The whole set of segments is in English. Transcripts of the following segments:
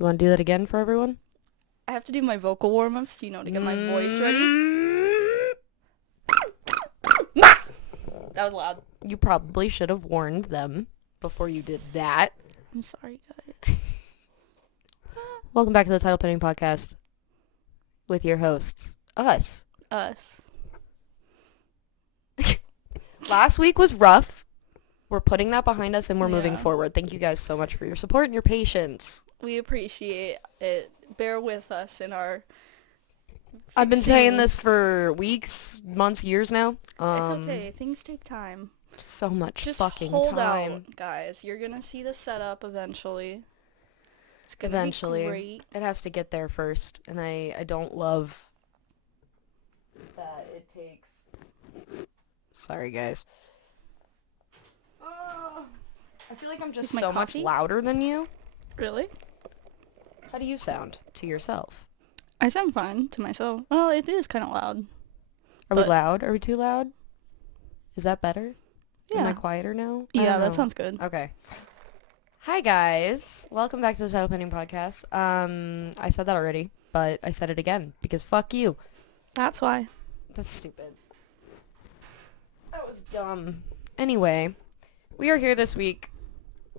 You want to do that again for everyone? I have to do my vocal warm-ups, to get my voice ready. That was loud. You probably should have warned them before you did that. I'm sorry, guys. Welcome back to the Title Penning Podcast with your hosts, us. Last week was rough. We're putting that behind us and we're moving forward. Thank you guys so much for your support and your patience. We appreciate it. Bear with us in our I've been saying this for weeks, months, years now. It's okay. Things take time. So much Just fucking hold time. out, guys. You're going to see the setup eventually. It's going to be great. It has to get there first. And I don't love that it takes... Sorry, guys. I feel like I'm just so much louder than you. Really? How do you sound to yourself? I sound fine to myself. Well, it is kind of loud. Are we loud? Are we too loud? Is that better? Yeah. Am I quieter now? Yeah, that sounds good. Okay. Hi, guys. Welcome back to the Title Penning Podcast. I said that already, but I said it again because fuck you. That's why. That's stupid. That was dumb. Anyway, we are here this week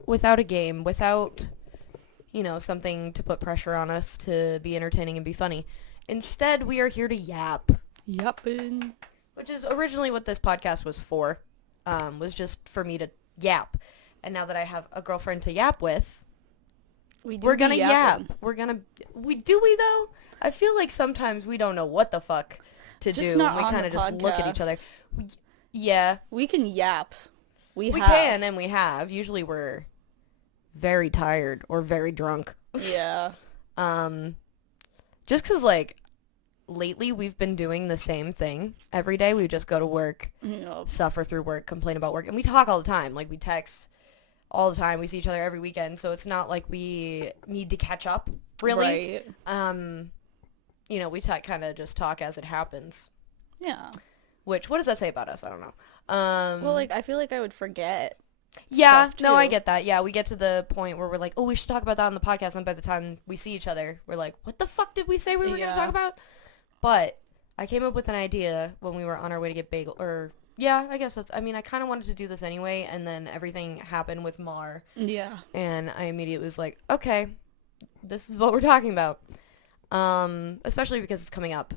without a game, without... something to put pressure on us to be entertaining and be funny. Instead, we are here to yap. Yapping. Which is originally what this podcast was for. Was just for me to yap. And now that I have a girlfriend to yap with, we're gonna yap. Do we though? I feel like sometimes we don't know what the fuck to do. Not and we kind of just look at each other. We can yap. We can and we have. Usually we're very tired or very drunk. Yeah. Just because, lately we've been doing the same thing every day. We just go to work, suffer through work, complain about work, and we talk all the time. We text all the time. We see each other every weekend, so it's not like we need to catch up, really. Right. We kind of just talk as it happens. Yeah. What does that say about us? I don't know. I feel like I would forget. Yeah, no, I get that. Yeah, we get to the point where we're like, oh, we should talk about that on the podcast, and by the time we see each other, we're like, what the fuck did we say we were going to talk about? But I came up with an idea when we were on our way to get bagel, I guess I kind of wanted to do this anyway, and then everything happened with Mar. Yeah. And I immediately was like, okay, this is what we're talking about. Especially because it's coming up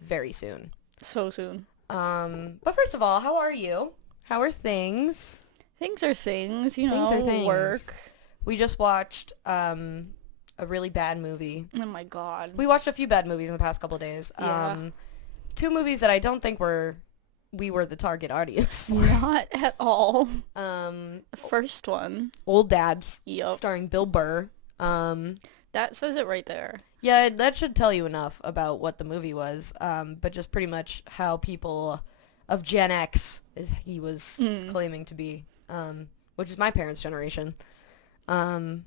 very soon. So soon. But first of all, how are you? How are things? Things are things, Things are things. Work. We just watched a really bad movie. Oh my god. We watched a few bad movies in the past couple of days. Yeah. 2 movies that I don't think we were the target audience for. Not at all. The first one. Old Dads. Yep. Starring Bill Burr. That says it right there. Yeah, that should tell you enough about what the movie was. But just pretty much how people of Gen X, as he was claiming to be, which is my parents' generation, are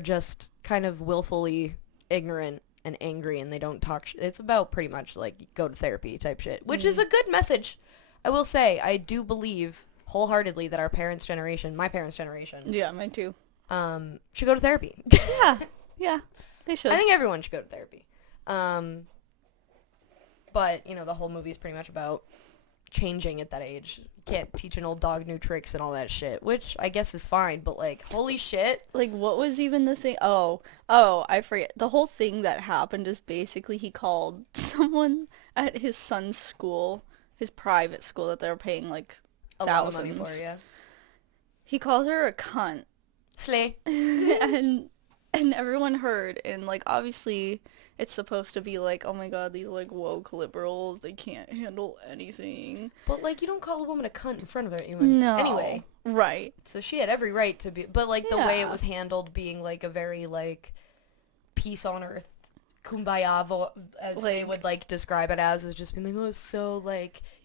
just kind of willfully ignorant and angry, and they don't talk it's about pretty much go to therapy type shit, which is a good message. I will say, I do believe wholeheartedly that our parents' generation, my parents' generation, yeah, mine too, should go to therapy. yeah, they should. I think everyone should go to therapy. But the whole movie is pretty much about changing at that age. Can't teach an old dog new tricks and all that shit, which I guess is fine, but holy shit. What was even the thing? Oh, I forget. The whole thing that happened is basically he called someone at his son's school, his private school that they were paying a lot of money for, yeah. He called her a cunt. Slay. and everyone heard, and obviously it's supposed to be oh my god, these woke liberals, they can't handle anything. But you don't call a woman a cunt in front of anyone. No. Anyway. Right. So she had every right to be, but the way it was handled being a very peace on earth, kumbaya, as they would describe it as, is just being oh, so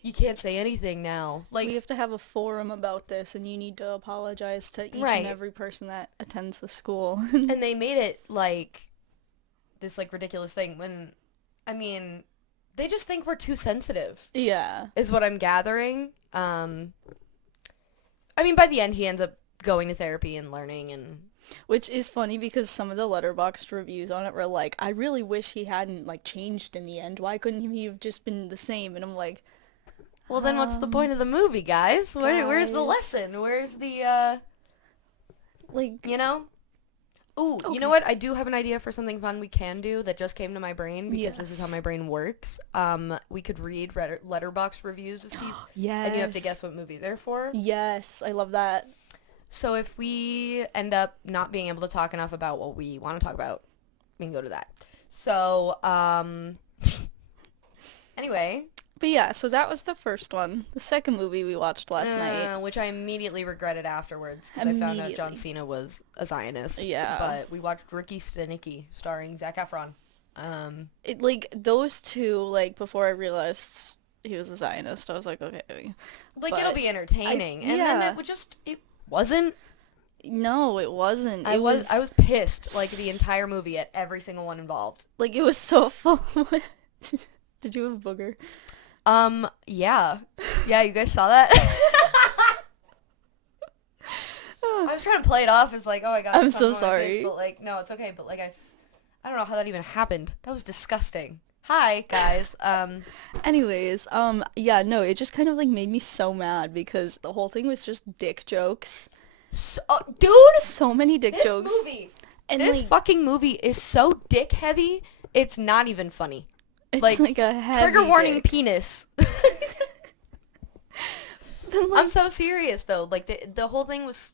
you can't say anything now. We have to have a forum about this, and you need to apologize to each and every person that attends the school. And they made it this ridiculous thing when, they just think we're too sensitive. Yeah. Is what I'm gathering. By the end he ends up going to therapy and learning and Which is funny because some of the Letterboxd reviews on it were like, I really wish he hadn't like changed in the end. Why couldn't he have just been the same? And I'm like, well, then what's the point of the movie, guys? Where's the lesson? Where's the, like, you know? Ooh, okay. You know what? I do have an idea for something fun we can do that just came to my brain because this is how my brain works. We could read Letterboxd reviews of people. Yes. And you have to guess what movie they're for. Yes, I love that. So if we end up not being able to talk enough about what we want to talk about, we can go to that. So, anyway. But yeah, so that was the first one. The second movie we watched last night. Which I immediately regretted afterwards because I found out John Cena was a Zionist. Yeah. But we watched Ricky Stenicki starring Zac Efron. Those two, like, before I realized he was a Zionist, I was like, okay. Like, it'll be entertaining. And then it wasn't. No, it wasn't. I was pissed, like, the entire movie at every single one involved. Like, it was so fun. Did you have a booger? Yeah. Yeah, you guys saw that? I was trying to play it off as like, oh, I got I'm so sorry. Face, but like, no, it's okay. But like, I don't know how that even happened. That was disgusting. Hi, guys. Anyways, yeah, no, it just kind of like made me so mad because the whole thing was just dick jokes. Dude! So many dick jokes. This fucking movie is so dick heavy, it's not even funny. It's like a heavy trigger warning dick. Penis. I'm so serious though. Like the whole thing was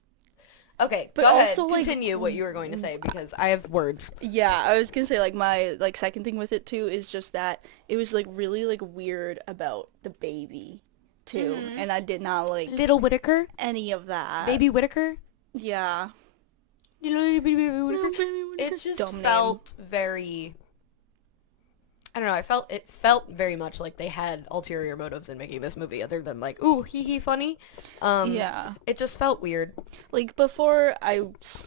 okay. But go also ahead. Continue what you were going to say because I have words. Yeah, I was gonna say like my like second thing with it too is just that it was like really like weird about the baby too, and I did not like Little Whitaker any of that. Baby Whitaker. Yeah. You know, baby Whitaker. It just felt very. I don't know, it felt very much like they had ulterior motives in making this movie other than like, ooh, hee funny. Yeah. It just felt weird. Like, before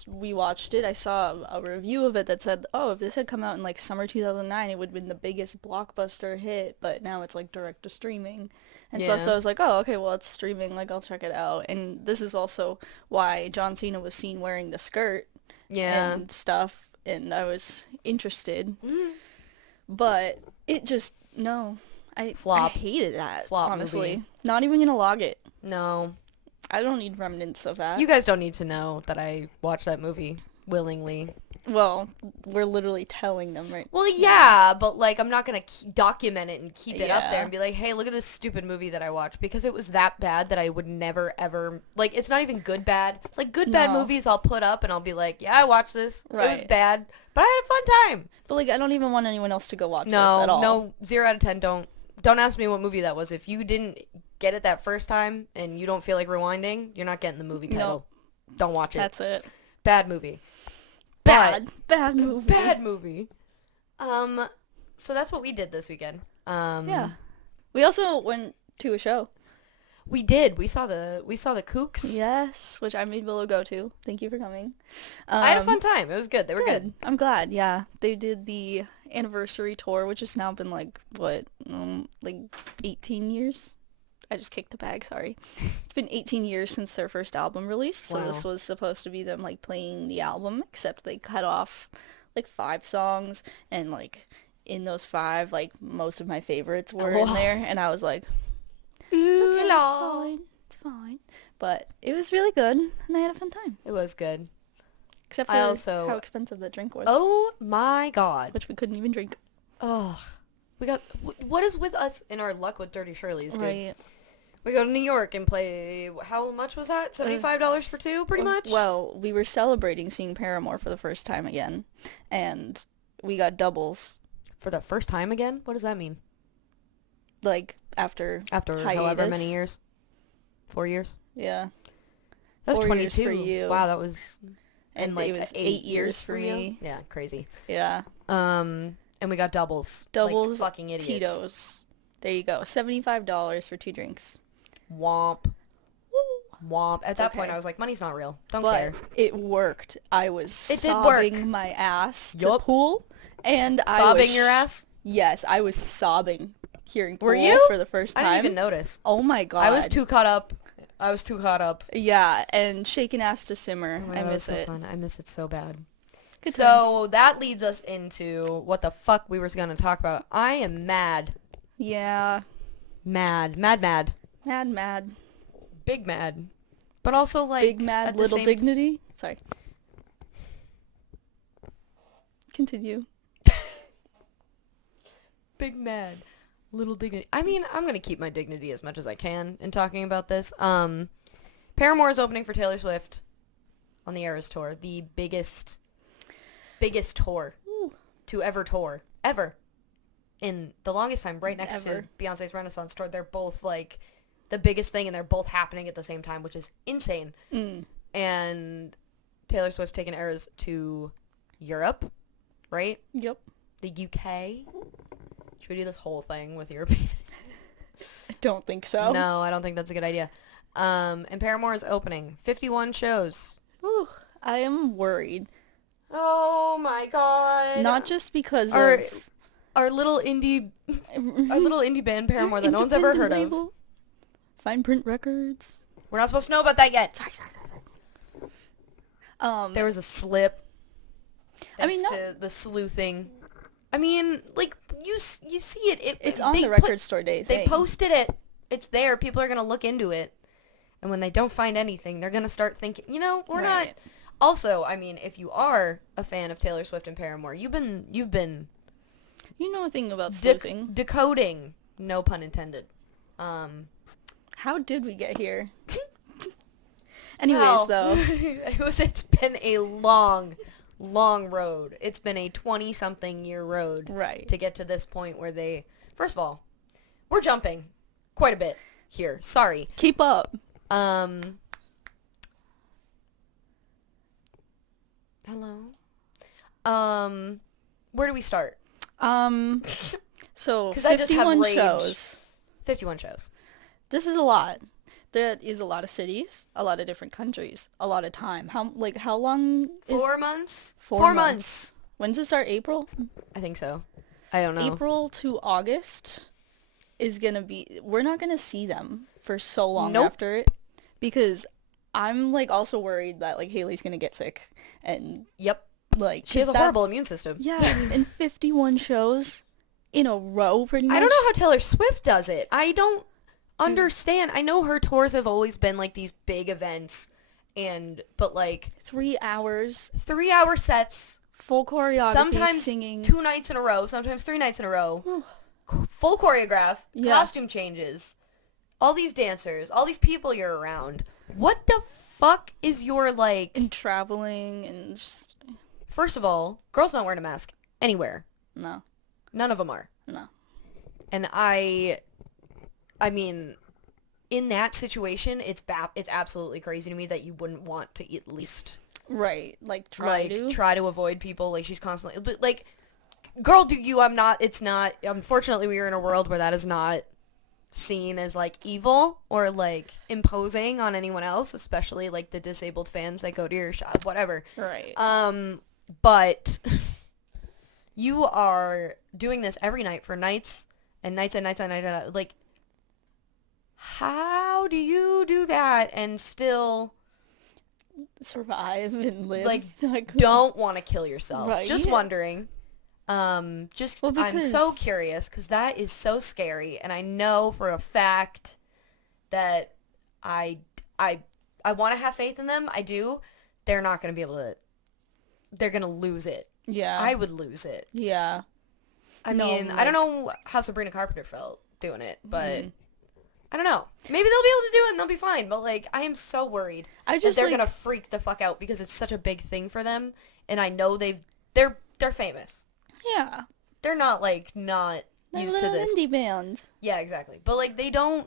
we watched it, I saw a review of it that said, oh, if this had come out in like summer 2009, it would have been the biggest blockbuster hit, but now it's like direct to streaming and stuff. So I was like, oh, okay, well, it's streaming, like, I'll check it out. And this is also why John Cena was seen wearing the skirt and stuff, and I was interested. But it just, no. I hated that, honestly. Movie. Not even gonna log it. No. I don't need remnants of that. You guys don't need to know that I watched that movie willingly. Well, we're literally telling them right Well, yeah, but, like, I'm not gonna document it and keep it up there and be like, hey, look at this stupid movie that I watched. Because it was that bad that I would never, ever... Like, it's not even good bad. Like, good bad movies I'll put up and I'll be like, yeah, I watched this. Right. It was bad. But I had a fun time. But, like, I don't even want anyone else to go watch this at all. No, 0 out of 10, don't ask me what movie that was. If you didn't get it that first time and you don't feel like rewinding, you're not getting the movie title. Nope. Don't watch it. That's it. Bad movie. Bad movie. Bad movie. So that's what we did this weekend. Yeah. We also went to a show. We did. We saw the Kooks. Yes, which I made Willow go to. Thank you for coming. I had a fun time. It was good. They were good. I'm glad. Yeah, they did the anniversary tour, which has now been like what, like 18 years. I just kicked the bag. Sorry. It's been 18 years since their first album released, so this was supposed to be them like playing the album, except they cut off like 5 songs, and like in those 5, like most of my favorites were in there, and I was like, it's okay, it's fine. But it was really good, and I had a fun time. It was good. Except for how expensive the drink was. Oh my god. Which we couldn't even drink. Oh. We got... What is with us in our luck with Dirty Shirley's, dude? Right. We go to New York and play... How much was that? $75 for 2, pretty much? Well, we were celebrating seeing Paramore for the first time again, and we got doubles. For the first time again? What does that mean? Like, after however many years? 4 years? Yeah. That was 22. For you. Wow, that was... And like, it was 8 years for me. Yeah, crazy. Yeah. And we got doubles. Doubles. Like fucking idiots. Tito's. There you go. $75 for 2 drinks. Womp. Womp. At that point, I was like, money's not real. Don't care. It worked. I was sobbing my ass to Pool. And sobbing your ass? Yes, I was sobbing hearing Pool for the first time. I didn't even notice. Oh my god. I was too caught up I was too caught up. Yeah, and shaking ass to simmer. Oh, I miss it. Fun. I miss it so bad. Good so that leads us into what the fuck we were going to talk about. I am mad. Yeah. Mad. Big mad. But also, like... Big mad, little dignity? Sorry. Continue. Big mad. Little dignity. I mean, I'm going to keep my dignity as much as I can in talking about this. Paramore is opening for Taylor Swift on the Eras Tour. The biggest tour to ever tour. Ever. In the longest time, right next to Beyonce's Renaissance Tour. They're both, like, the biggest thing, and they're both happening at the same time, which is insane. And Taylor Swift's taking Eras to Europe, right? Yep. The UK. Should we do this whole thing with European? I don't think so. No, I don't think that's a good idea. And Paramore is opening. 51 shows. Ooh, I am worried. Oh my god. Not just because our little indie band Paramore that no one's ever heard of. Fine Print Records. We're not supposed to know about that yet. Sorry. There was a slip. To the sleuthing. I mean, like, you see it. It's on the record store day thing. They posted it. It's there. People are going to look into it. And when they don't find anything, they're going to start thinking, we're not. Also, I mean, if you are a fan of Taylor Swift and Paramore, you've been You know a thing about sleuthing. Decoding, no pun intended. How did we get here? Anyways, though. It's been a long road. It's been a 20-something year road. Right. To get to this point where they... First of all, we're jumping quite a bit here. Sorry. Keep up. Hello? Where do we start? So, Because I just have 51 shows. 51 shows. This is a lot. There is a lot of cities, a lot of different countries, a lot of time. How long? 4 months? 4 months. When does it start? April? I think so. I don't know. April to August is going to be... We're not going to see them for so long after it. Because I'm, like, also worried that, like, Hailey's going to get sick. And... Yep. Like... She has a horrible immune system. Yeah. And 51 shows in a row, pretty much. I don't know how Taylor Swift does it. I don't understand. I know her tours have always been, like, these big events. But, like... 3 hours. 3-hour sets. Full choreography, sometimes singing. 2 nights in a row, sometimes 3 nights in a row. Full choreograph, costume changes, all these dancers, all these people you're around. What the fuck is your, like... And traveling and just... First of all, girls not wearing a mask anywhere. No. None of them are. No. And I mean, in that situation, it's absolutely crazy to me that you wouldn't want to at least... Right, like try to avoid people. Like, she's constantly, like, girl, do you? It's not. Unfortunately, we are in a world where that is not seen as, like, evil or, like, imposing on anyone else, especially, like, the disabled fans that go to your shop, whatever. Right. But you are doing this every night for nights and nights and nights and nights. Like, how do you do that and still survive and live? Like don't want to kill yourself. Right, just wondering. I'm so curious because that is so scary, and I know for a fact that I want to have faith in them. I do. They're not going to be able to. They're going to lose it. Yeah. I would lose it. Yeah. I mean, I don't know how Sabrina Carpenter felt doing it, but I don't know. Maybe they'll be able to do it and they'll be fine. But, like, I am so worried that they're going to freak the fuck out because it's such a big thing for them. And I know they're famous. Yeah. They're not, like, not used to this. Indie band. Yeah, exactly. But, like, they don't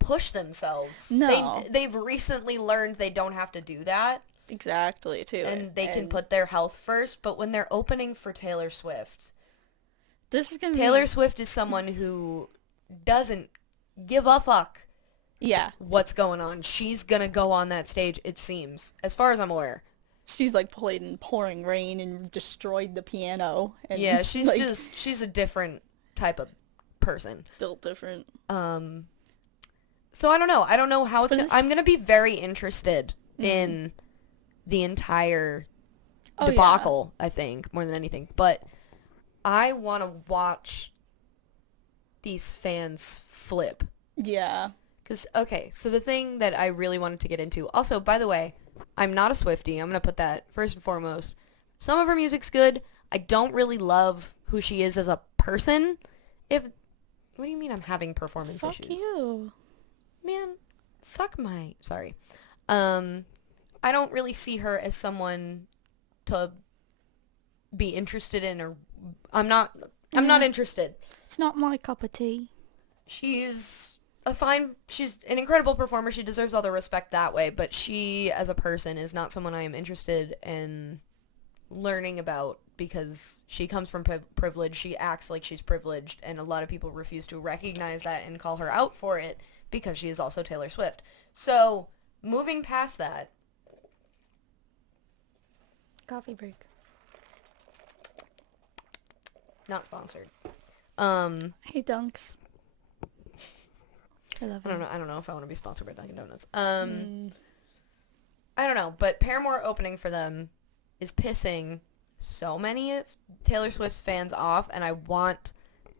push themselves. No. They've recently learned they don't have to do that. Exactly, too. And they can put their health first. But when they're opening for Taylor Swift, Taylor Swift is someone who doesn't give a fuck. Yeah. What's going on. She's gonna go on that stage, it seems. As far as I'm aware. She's, like, played in pouring rain and destroyed the piano. And yeah, she's a different type of person. Built different. So I don't know. I don't know how it's going to... I'm going to be very interested in the entire debacle, I think, more than anything. But I want to watch these fans flip. Yeah. Because, okay, so the thing that I really wanted to get into... Also, by the way, I'm not a Swiftie. I'm going to put that first and foremost. Some of her music's good. I don't really love who she is as a person. What do you mean I'm having performance issues? Fuck you. Man, suck my... Sorry. I don't really see her as someone to be interested in, or... I'm not interested. It's not my cup of tea. She's an incredible performer. She deserves all the respect that way, but she, as a person, is not someone I am interested in learning about, because she comes from privilege. She acts like she's privileged, and a lot of people refuse to recognize that and call her out for it, because she is also Taylor Swift. So, moving past that... Coffee break. Not sponsored. Hey, Dunks. I love I don't know if I want to be sponsored by Dunkin' Donuts. I don't know, but Paramore opening for them is pissing so many of Taylor Swift's fans off, and I want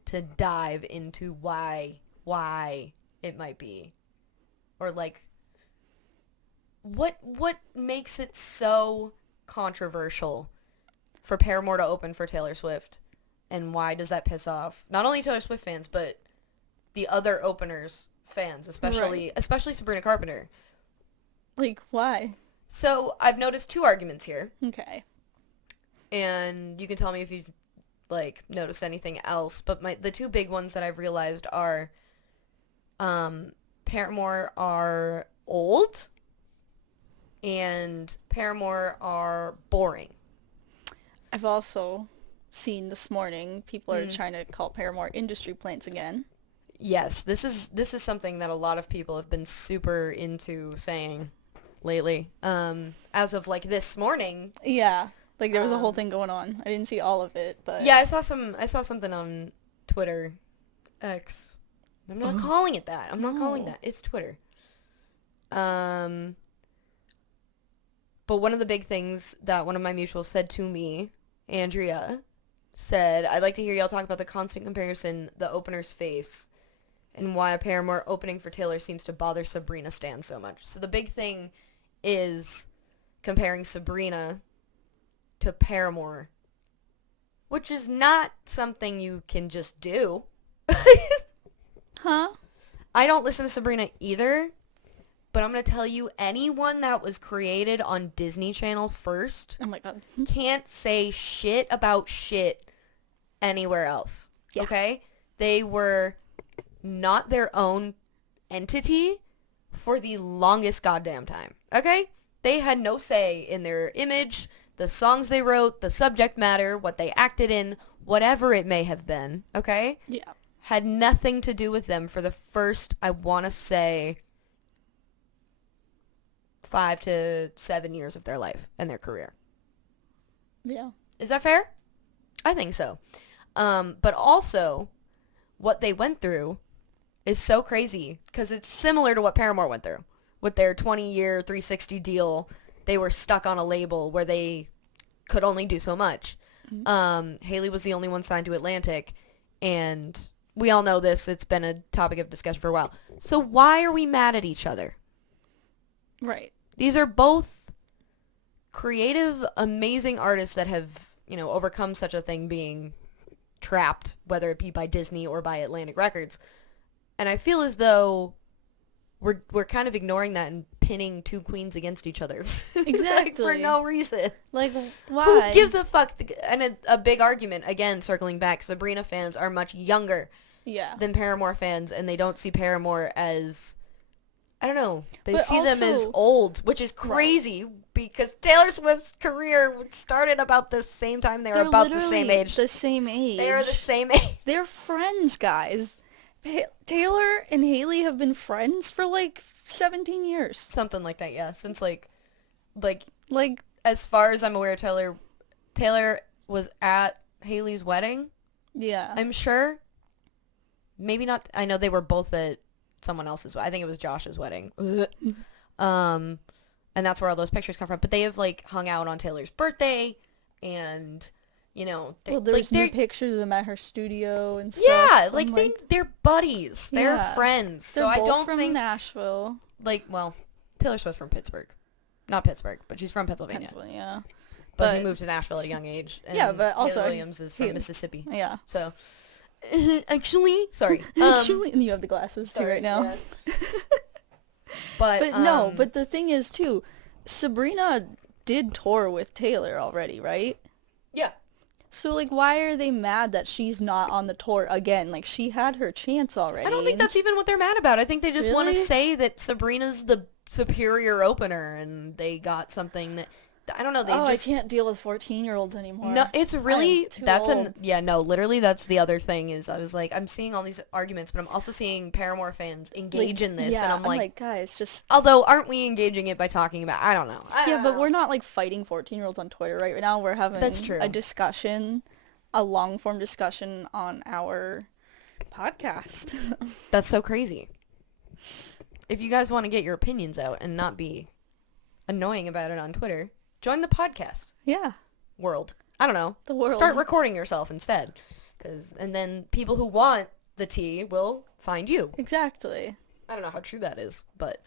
to dive into why it might be. Or, like, what makes it so controversial for Paramore to open for Taylor Swift, and why does that piss off not only Taylor Swift fans, but the other openers' fans, especially Sabrina Carpenter? Like, why? So, I've noticed two arguments here. Okay. And you can tell me if you've, like, noticed anything else. But the two big ones that I've realized are, Paramore are old, and Paramore are boring. I've also seen this morning people are trying to call Paramore industry plants again. Yes, this is something that a lot of people have been super into saying lately. As of, like, this morning. Yeah. Like, there was a whole thing going on. I didn't see all of it, but... Yeah, I saw something on Twitter. X. I'm not calling it that. I'm not calling that. It's Twitter. But one of the big things that one of my mutuals said to me, Andrea, said, I'd like to hear y'all talk about the constant comparison the openers face and why a Paramore opening for Taylor seems to bother Sabrina stans so much. So the big thing is comparing Sabrina to Paramore, which is not something you can just do. Huh? I don't listen to Sabrina either, but I'm going to tell you, anyone that was created on Disney Channel first Oh my god. can't say shit about shit anywhere else. Yeah. Okay? They were not their own entity for the longest goddamn time. Okay? They had no say in their image, the songs they wrote, the subject matter, what they acted in, whatever it may have been. Okay? Yeah. Had nothing to do with them for the first, I want to say, 5 to 7 years of their life and their career. Yeah. Is that fair? I think so. But also, what they went through is so crazy, because it's similar to what Paramore went through. With their 20-year 360 deal, they were stuck on a label where they could only do so much. Mm-hmm. Hailey was the only one signed to Atlantic, and we all know this. It's been a topic of discussion for a while. So why are we mad at each other? Right. These are both creative, amazing artists that have, overcome such a thing, being trapped, whether it be by Disney or by Atlantic Records. And I feel as though we're kind of ignoring that and pinning two queens against each other. Exactly. Like, for no reason. Like, why? Who gives a fuck? And a big argument, again, circling back, Sabrina fans are much younger than Paramore fans, and they don't see Paramore as, I don't know, they see them as old, which is crazy, because Taylor Swift's career started about the same time. They're about the same age. The same age. They are the same age. They're friends, guys. Taylor and Hailey have been friends for like 17 years. Something like that, yeah. Since like as far as I'm aware, Taylor was at Hailey's wedding. Yeah. I'm sure. Maybe not. I know they were both at someone else's. I think it was Josh's wedding. And that's where all those pictures come from. But they have like hung out on Taylor's birthday, and you know, there's new pictures of them at her studio and stuff. Yeah, like they're buddies. They're friends. They're so both I don't from think Nashville. Like, well, Taylor Swift's from Pittsburgh, not Pittsburgh, but she's from Pennsylvania. Yeah. But she moved to Nashville at a young age. And but also Taylor Williams is from Mississippi. Yeah. So, actually, sorry. Actually, and you have the glasses too right now. Yeah. But no, but the thing is too, Sabrina did tour with Taylor already, right? Yeah. So like, why are they mad that she's not on the tour again? Like, she had her chance already. I don't think that's even what they're mad about. I think they just want to Really? say that Sabrina's the superior opener, and they got something that I don't know. They I can't deal with 14-year-olds anymore. No, it's really I'm too old. literally that's the other thing is I was like, I'm seeing all these arguments, but I'm also seeing Paramore fans engage in this, and I'm like, guys, just although aren't we engaging it by talking about? I don't know. but we're not like fighting 14-year-olds on Twitter right now. We're having That's true. a discussion, a long form discussion on our podcast. That's so crazy. If you guys want to get your opinions out and not be annoying about it on Twitter, join the podcast. Yeah. World. I don't know. The world. Start recording yourself instead. And then people who want the tea will find you. Exactly. I don't know how true that is, but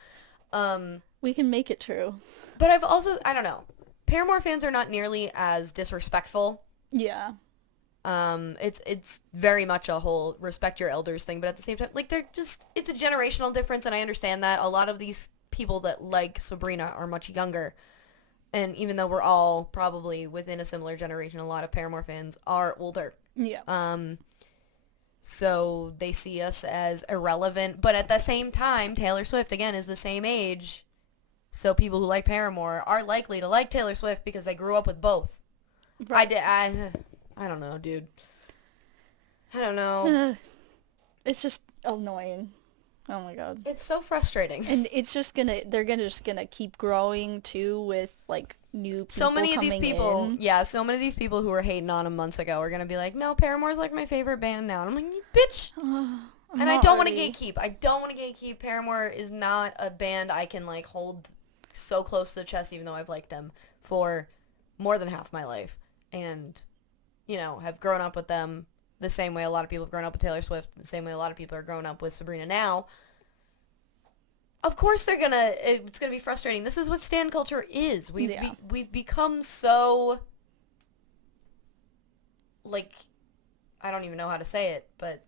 we can make it true. But I've also, I don't know. Paramore fans are not nearly as disrespectful. Yeah. It's very much a whole respect your elders thing, but at the same time, like, it's a generational difference, and I understand that. A lot of these people that like Sabrina are much younger. And even though we're all probably within a similar generation, a lot of Paramore fans are older. Yeah. So they see us as irrelevant. But at the same time, Taylor Swift, again, is the same age. So people who like Paramore are likely to like Taylor Swift because they grew up with both. Right. I don't know, dude. I don't know. It's just annoying. Oh my god. It's so frustrating. And it's just they're just gonna keep growing too with like new people so many of these people in. Yeah, so many of these people who were hating on him months ago are gonna be like, no, Paramore's like my favorite band now. And I'm like, you bitch. And I don't want to gatekeep. Paramore is not a band I can like hold so close to the chest, even though I've liked them for more than half my life. And, you know, have grown up with them the same way a lot of people have grown up with Taylor Swift, the same way a lot of people are growing up with Sabrina now. Of course it's gonna be frustrating. This is what stan culture is. We've become so, like, I don't even know how to say it, but,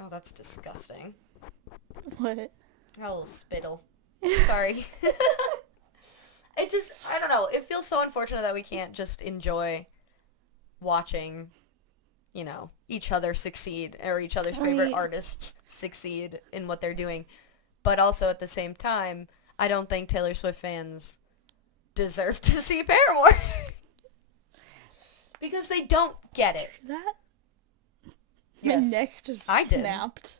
oh, that's disgusting. What? A little spittle. Sorry. I don't know. It feels so unfortunate that we can't just enjoy watching, you know, each other succeed, or each other's favorite artists succeed in what they're doing. But also at the same time, I don't think Taylor Swift fans deserve to see Paramore. Because they don't get it. That? Yes. My neck just snapped.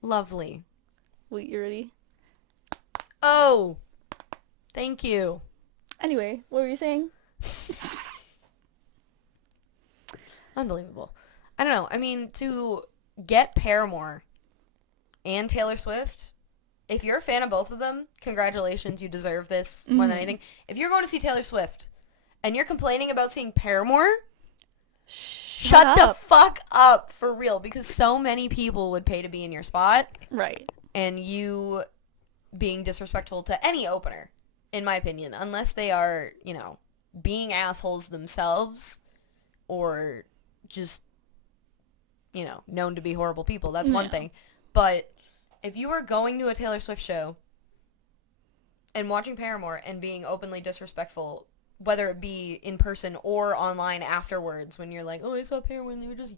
Lovely. Wait, you ready? Oh, thank you. Anyway, what were you saying? Unbelievable. I don't know. I mean, to get Paramore and Taylor Swift, if you're a fan of both of them, congratulations, you deserve this more than anything. If you're going to see Taylor Swift and you're complaining about seeing Paramore, shut the fuck up, for real, because so many people would pay to be in your spot. Right. And you being disrespectful to any opener, in my opinion, unless they are, you know, being assholes themselves or just, you know, known to be horrible people. That's one thing. But if you are going to a Taylor Swift show and watching Paramore and being openly disrespectful, whether it be in person or online afterwards, when you're like, oh, I saw Paramore and they were just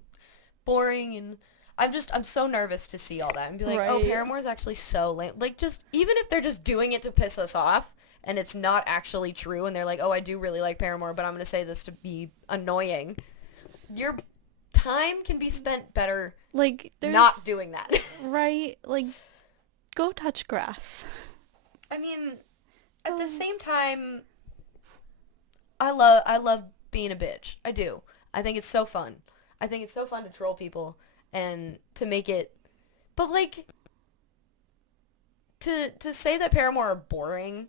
boring, and I'm so nervous to see all that and be like, oh, Paramore's actually so lame. Like, just, even if they're just doing it to piss us off and it's not actually true and they're like, oh, I do really like Paramore, but I'm going to say this to be annoying, your time can be spent better, like, not doing that. Right? Like, go touch grass. I mean, at the same time, I love being a bitch. I do. I think it's so fun. I think it's so fun to troll people and to make it, but like, to say that Paramore are boring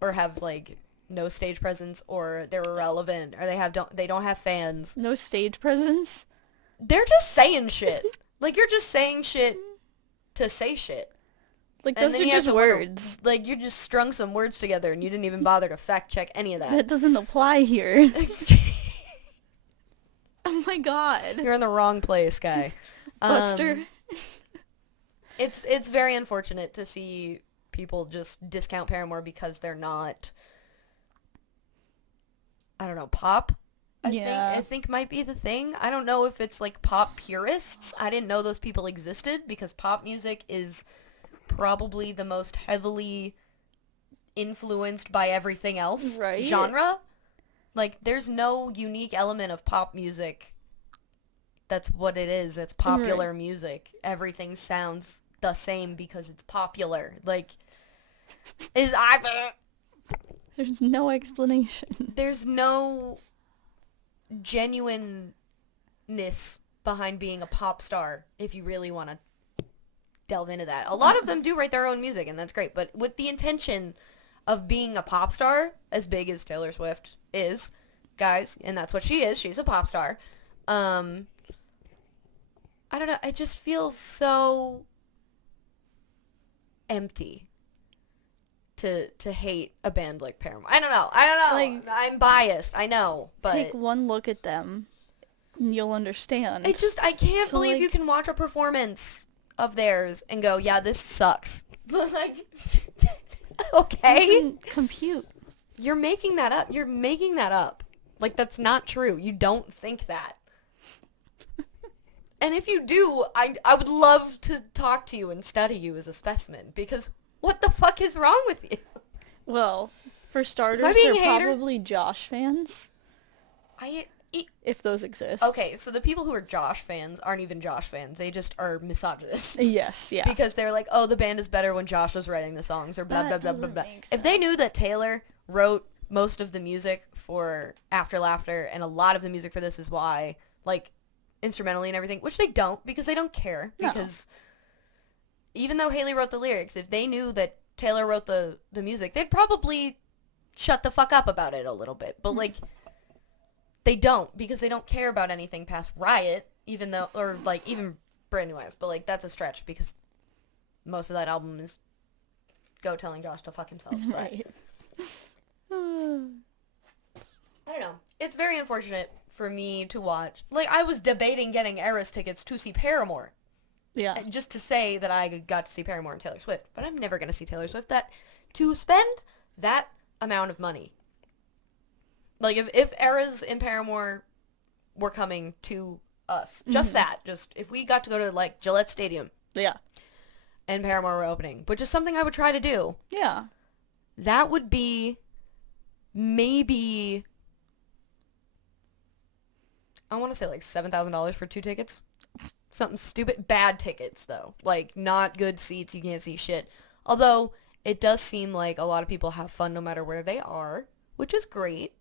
or have, like, no stage presence or they're irrelevant or they don't have fans. No stage presence? They're just saying shit. Like, you're just saying shit to say shit. Like, those are just words. Like, you just strung some words together and you didn't even bother to fact check any of that. That doesn't apply here. Oh my god. You're in the wrong place, guy. Buster. It's very unfortunate to see people just discount Paramore because they're not, I don't know, pop? I think might be the thing. I don't know if it's like pop purists. I didn't know those people existed because pop music is probably the most heavily influenced by everything else genre. Like, there's no unique element of pop music that's what it is. It's popular music. Everything sounds the same because it's popular. Like, there's no explanation. There's no genuineness behind being a pop star if you really want to delve into that. A lot of them do write their own music, and that's great. But with the intention of being a pop star, as big as Taylor Swift is, guys, and that's what she is. She's a pop star. I don't know. It just feels so empty to hate a band like Paramore. I don't know. Like, I'm biased. I know, but take one look at them, and you'll understand. I can't believe you can watch a performance of theirs and go, yeah, this sucks. Like, okay. Doesn't compute. You're making that up. You're making that up. Like, that's not true. You don't think that. And if you do, I would love to talk to you and study you as a specimen, because what the fuck is wrong with you? Well, for starters, they're probably Josh fans. If those exist. Okay, so the people who are Josh fans aren't even Josh fans. They just are misogynists. Yes, yeah. Because they're like, oh, the band is better when Josh was writing the songs, or blah, blah, blah, blah, blah. If they knew that Taylor wrote most of the music for After Laughter and a lot of the music for This Is Why, like, instrumentally and everything, which they don't, because they don't care. No. Because even though Hailey wrote the lyrics, if they knew that Taylor wrote the music, they'd probably shut the fuck up about it a little bit. But, like, they don't, because they don't care about anything past Riot, even though, or, like, even Brand New Eyes. But, like, that's a stretch, because most of that album is Go telling Josh to fuck himself. Right. I don't know. It's very unfortunate for me to watch. Like, I was debating getting Eras tickets to see Paramore. Yeah. Just to say that I got to see Paramore and Taylor Swift. But I'm never going to see Taylor Swift. To spend that amount of money. Like, if Eras and Paramore were coming to us, just that, if we got to go to, like, Gillette Stadium. Yeah. And Paramore were opening, which is something I would try to do. Yeah. That would be maybe, I want to say, like, $7,000 for 2 tickets. Something stupid. Bad tickets, though. Like, not good seats. You can't see shit. Although, it does seem like a lot of people have fun no matter where they are, which is great.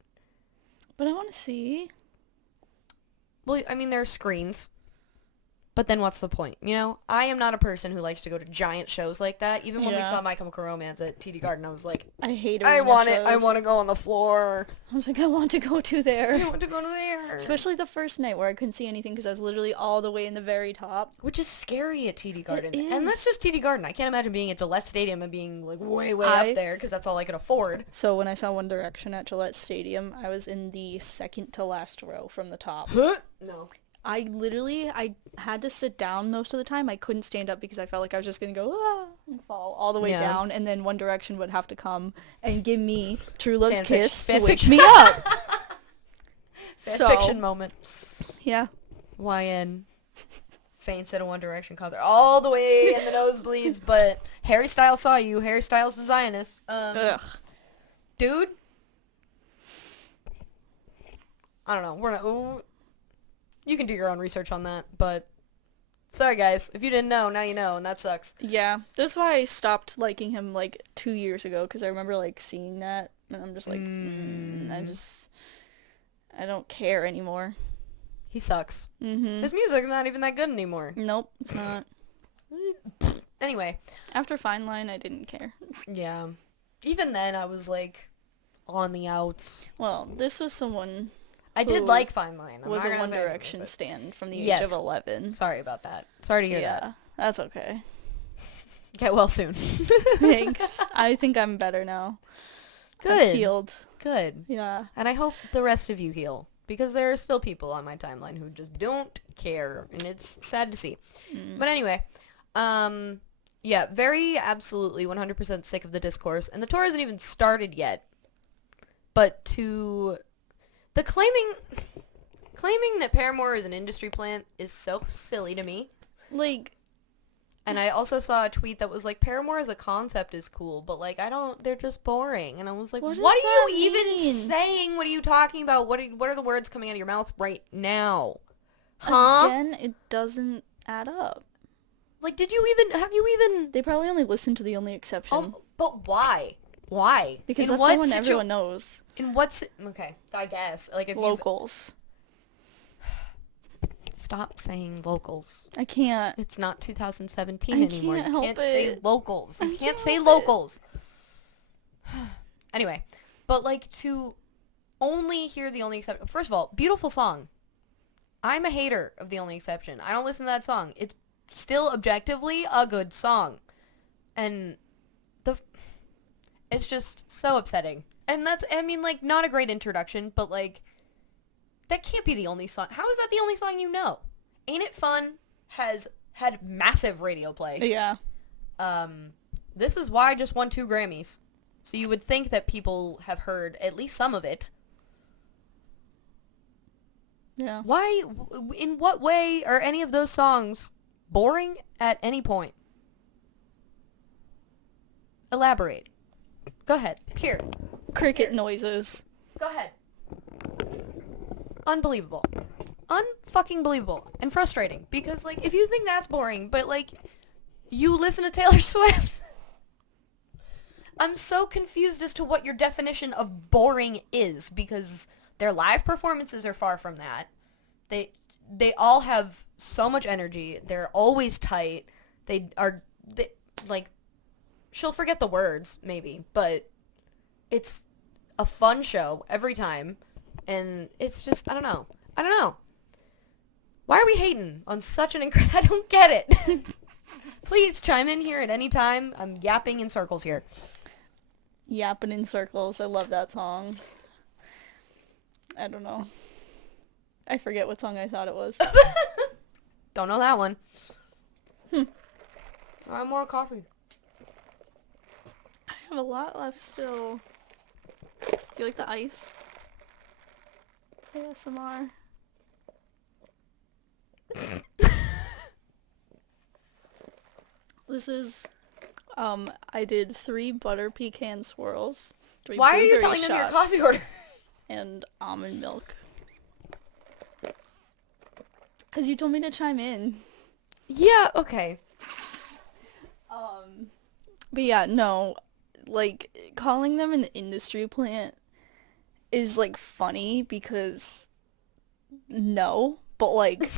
But I want to see. Well, I mean, there are screens. But then what's the point? You know, I am not a person who likes to go to giant shows like that. Even when we saw My Chemical Romance at TD Garden, I was like, I hate it. I want to go on the floor. I was like, I want to go to there. I want to go to there. Especially the first night where I couldn't see anything because I was literally all the way in the very top. Which is scary at TD Garden. It is. And that's just TD Garden. I can't imagine being at Gillette Stadium and being like way up there because that's all I could afford. So when I saw One Direction at Gillette Stadium, I was in the second to last row from the top. Huh? No. I had to sit down most of the time. I couldn't stand up because I felt like I was just going to go and fall all the way down. And then One Direction would have to come and give me True Love's Kiss to wake me up. Fiction moment. Yeah. YN faints at a One Direction concert all the way in the nosebleeds, but Harry Styles saw you. Harry Styles the Zionist. Dude. I don't know. We're not... You can do your own research on that, but sorry guys, if you didn't know, now you know, and that sucks. Yeah, that's why I stopped liking him like 2 years ago, because I remember like seeing that, and I'm just like, I don't care anymore. He sucks. His music's not even that good anymore. Nope, it's not. Anyway. After Fine Line, I didn't care. Yeah. Even then, I was, like, on the outs. Well, this was someone... I did like Fine Line. Was a One Direction stan from the yes. age of 11. Sorry about that. Sorry to hear that. Yeah, that's okay. Get well soon. Thanks. I think I'm better now. Good. I'm healed. Good. Yeah. And I hope the rest of you heal. Because there are still people on my timeline who just don't care. And it's sad to see. But anyway. Yeah, very absolutely 100% sick of the discourse. And the tour hasn't even started yet. But to... The claiming that Paramore is an industry plant is so silly to me. Like... And I also saw a tweet that was like, Paramore as a concept is cool, but like, they're just boring. And I was like, what are you even saying? What are you talking about? What are the words coming out of your mouth right now? Huh? Again, it doesn't add up. Like, have you even... They probably only listened to The Only Exception. Oh, but why? Why? Because that's the one everyone knows. Okay, I guess. Like, if Locals. Stop saying locals. I can't. It's not 2017 anymore. Can't You can't help say it. locals. You I can't can't say help locals. Anyway, but like to only hear The Only Exception. First of all, beautiful song. I'm a hater of The Only Exception. I don't listen to that song. It's still objectively a good song. And it's just so upsetting. And that's, I mean, like, not a great introduction, but like, that can't be the only song. How is that the only song you know? Ain't It Fun has had massive radio play. Yeah. This Is Why just won 2 Grammys. So you would think that people have heard at least some of it. Yeah. Why, in what way are any of those songs boring at any point? Elaborate. Go ahead. Here. Cricket noises. Go ahead. Unbelievable. Unfucking believable. And frustrating. Because, like, if you think that's boring, but, like, you listen to Taylor Swift. I'm so confused as to what your definition of boring is, because their live performances are far from that. They all have so much energy. They're always tight. Like, she'll forget the words, maybe, but it's a fun show every time. And it's just, I don't know. Why are we hating on such an I don't get it. Please chime in here at any time. I'm yapping in circles here. Yapping in circles. I love that song. I don't know. I forget what song I thought it was. Don't know that one. I want more coffee. I have a lot left still. Do you like the ice? ASMR. This is, I did 3 butter pecan swirls. 3 Why are you blueberry telling them your shots, coffee order? and almond milk. Because you told me to chime in. Yeah, okay. But yeah, no, like, calling them an industry plant is, like, funny because, no, but, like,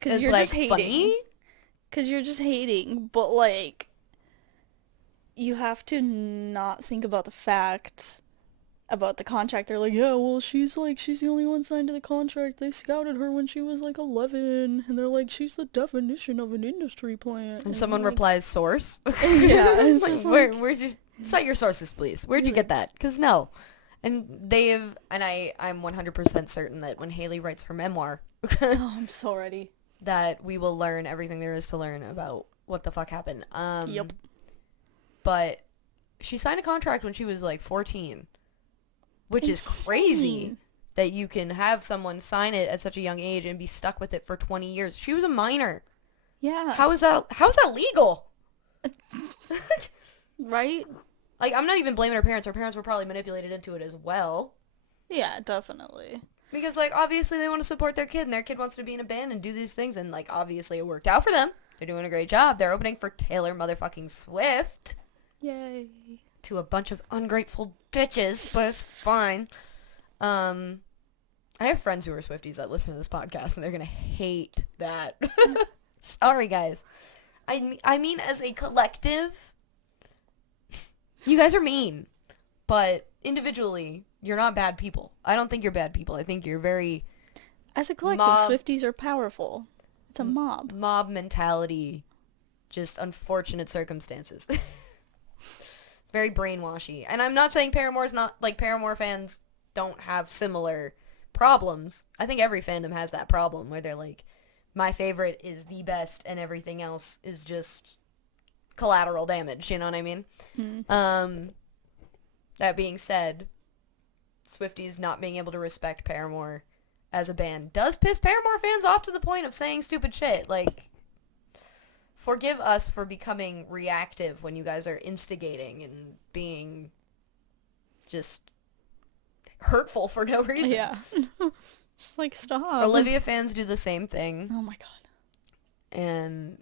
because you're like, just hating. Funny? Because you're just hating, but, like, you have to not think about the fact about the contract. They're like, yeah, well, she's the only one signed to the contract. They scouted her when she was, like, 11, and they're like, she's the definition of an industry plant. And someone like, replies, source? Yeah, it's like, just where's your... Cite your sources, please. Where'd you get that? Because no. And I'm 100% certain that when Hailey writes her memoir... oh, I'm so ready. That we will learn everything there is to learn about what the fuck happened. Yep. But she signed a contract when she was, like, 14. Which is crazy that you can have someone sign it at such a young age and be stuck with it for 20 years. She was a minor. Yeah. How is that legal? Right? Like, I'm not even blaming her parents. Her parents were probably manipulated into it as well. Yeah, definitely. Because, like, obviously they want to support their kid, and their kid wants to be in a band and do these things, and, like, obviously it worked out for them. They're doing a great job. They're opening for Taylor motherfucking Swift. Yay. To a bunch of ungrateful bitches, but it's fine. I have friends who are Swifties that listen to this podcast, and they're gonna hate that. Sorry, guys. I mean as a collective, you guys are mean. But individually, you're not bad people. I don't think you're bad people. I think you're very... As a collective, Swifties are powerful. It's a mob. Mob mentality. Just unfortunate circumstances. Very brainwashy. And I'm not saying Paramore's not... Like, Paramore fans don't have similar problems. I think every fandom has that problem where they're like, my favorite is the best and everything else is just collateral damage. You know what I mean? Mm-hmm. That being said, Swifties not being able to respect Paramore as a band does piss Paramore fans off to the point of saying stupid shit. Like, forgive us for becoming reactive when you guys are instigating and being just hurtful for no reason. Yeah. Just like, stop. Olivia fans do the same thing. Oh my god. And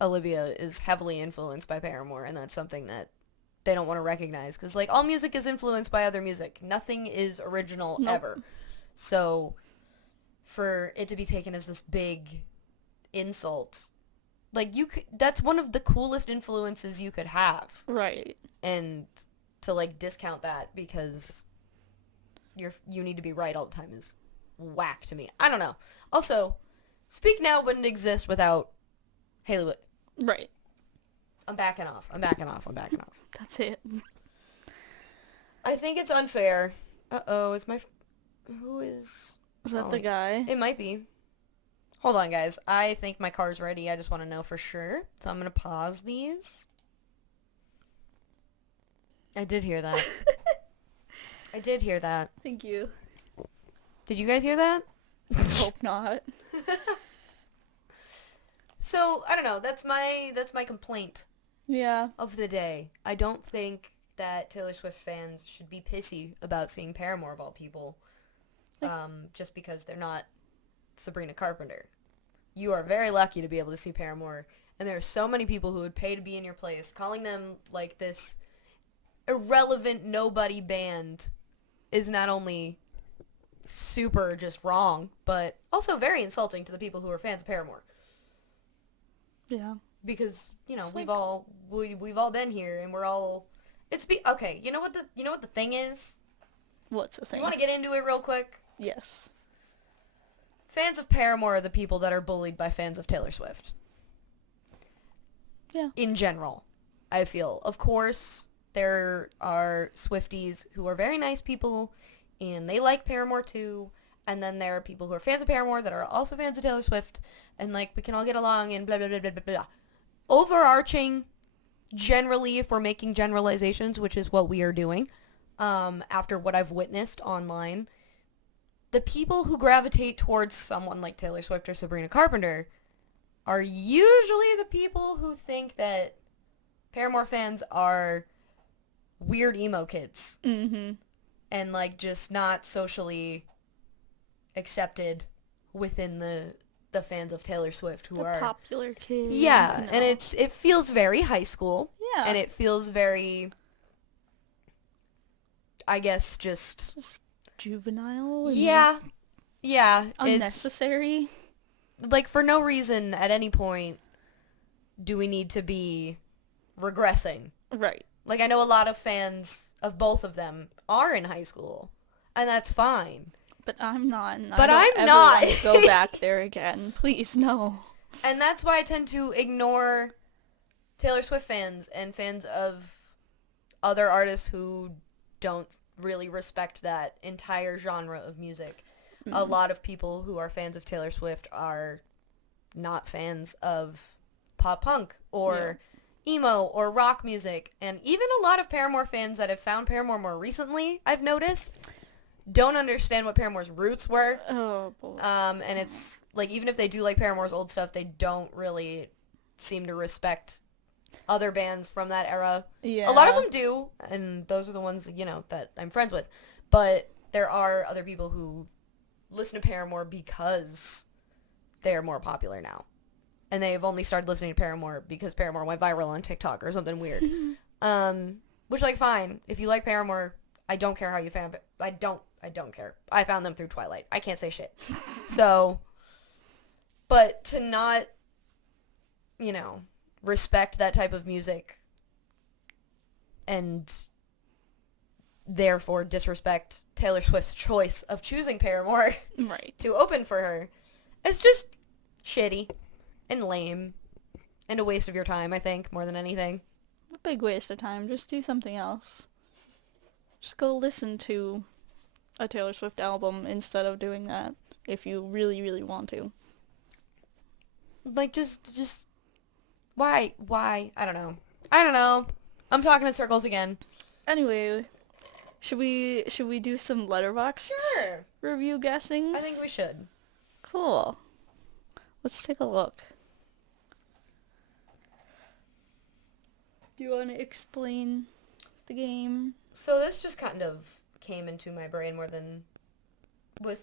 Olivia is heavily influenced by Paramore, and that's something that they don't want to recognize. Because, like, all music is influenced by other music. Nothing is original ever. So, for it to be taken as this big insult, like, that's one of the coolest influences you could have. Right. And to, like, discount that because you need to be right all the time is whack to me. I don't know. Also, Speak Now wouldn't exist without Hailey. Right. I'm backing off. That's it. I think it's unfair. Uh-oh, who is... Is that the guy? It might be. Hold on, guys. I think my car's ready. I just want to know for sure. So I'm going to pause these. I did hear that. I did hear that. Thank you. Did you guys hear that? Hope not. So, I don't know. That's my complaint. Yeah. Of the day. I don't think that Taylor Swift fans should be pissy about seeing Paramore of all people. Just because they're not Sabrina Carpenter. You are very lucky to be able to see Paramore, and there are so many people who would pay to be in your place. Calling them like this irrelevant nobody band is not only super just wrong, but also very insulting to the people who are fans of Paramore. Yeah. Because, you know, we've all been here, and we're all... Okay, you know what the thing is? What's the thing? You want to get into it real quick? Yes. Fans of Paramore are the people that are bullied by fans of Taylor Swift. Yeah. In general, I feel. Of course, there are Swifties who are very nice people, and they like Paramore too. And then there are people who are fans of Paramore that are also fans of Taylor Swift, and, like, we can all get along and blah, blah, blah, blah, blah, blah. Overarching, generally, if we're making generalizations, which is what we are doing, after what I've witnessed online, the people who gravitate towards someone like Taylor Swift or Sabrina Carpenter are usually the people who think that Paramore fans are weird emo kids. Mm-hmm. And, like, just not socially accepted within the fans of Taylor Swift who are popular kids. Yeah, you know. and it feels very high school. Yeah. And it feels very, I guess, just juvenile. Yeah. Yeah. Unnecessary. Like, for no reason at any point do we need to be regressing. Right. Like, I know a lot of fans of both of them are in high school, and that's fine. But I'm not. But I'm not. Go back there again. Please, no. And that's why I tend to ignore Taylor Swift fans and fans of other artists who don't really respect that entire genre of music. Mm-hmm. A lot of people who are fans of Taylor Swift are not fans of pop punk or emo or rock music. And even a lot of Paramore fans that have found Paramore more recently, I've noticed, don't understand what Paramore's roots were. Oh, boy. And it's, like, even if they do like Paramore's old stuff, they don't really seem to respect other bands from that era. Yeah. A lot of them do, and those are the ones, you know, that I'm friends with. But there are other people who listen to Paramore because they're more popular now. And they've only started listening to Paramore because Paramore went viral on TikTok or something weird. Which, like, fine. If you like Paramore, I don't care how you found it. I don't care. I found them through Twilight. I can't say shit. So, but to not you know, respect that type of music and therefore disrespect Taylor Swift's choice of choosing Paramore Right. to open for her. It's just shitty and lame and a waste of your time, I think, more than anything. A big waste of time. Just do something else. Just go listen to a Taylor Swift album instead of doing that if you really, really want to. Like, just, why? I don't know. I'm talking in circles again. Anyway, should we do some Letterboxd Sure. review guessings? I think we should. Cool. Let's take a look. Do you want to explain the game? So this just kind of came into my brain more than with,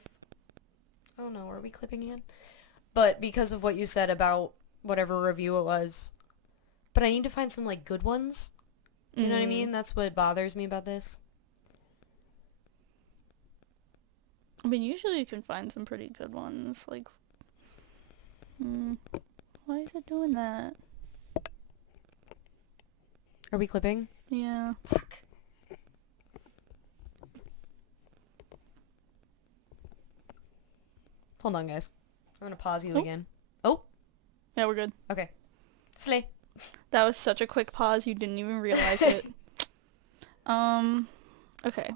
I don't know, are we clipping again? But because of what you said about whatever review it was. But I need to find some, like, good ones. You know what I mean? That's what bothers me about this. I mean, usually you can find some pretty good ones. Like, why is it doing that? Are we clipping? Yeah. Fuck. Hold on, guys. I'm gonna pause you again. Oh. Yeah, we're good. Okay. Slay. That was such a quick pause, you didn't even realize it. Okay.